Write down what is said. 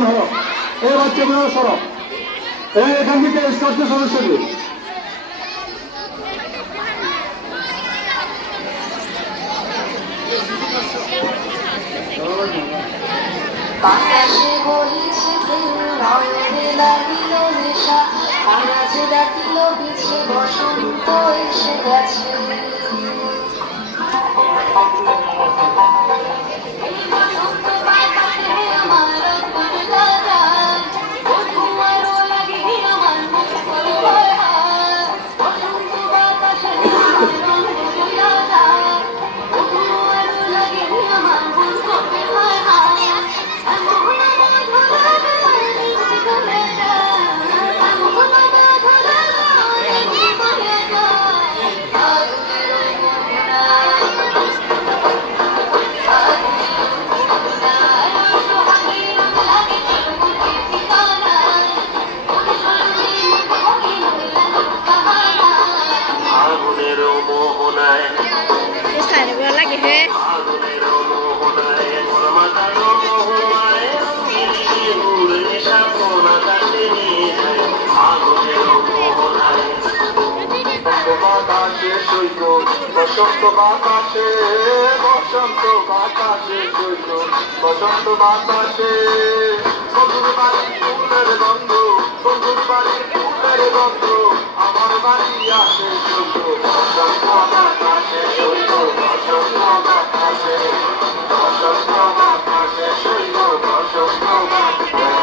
বের হো, এই বাচ্চাগুলো সরো, এখান থেকে স্টাফদের সদস্যদের বাতাসে বহিছে রঙে লাগিল নেশা, আনাজ ডাকিল বিছে বসন্ত এসে গেছে। বসন্ত বাতাসে বসন্ত বাতাসে বসন্ত বাতাসে বন্ধুর বাড়ির ফুলের গন্ধ, বন্ধুর বাড়ির ফুলের গন্ধ আমার বাড়ি আসে বসন্ত বাতাসে বসন্ত বাতাসে বসন্ত বাতাসে বসন্ত বাতাসে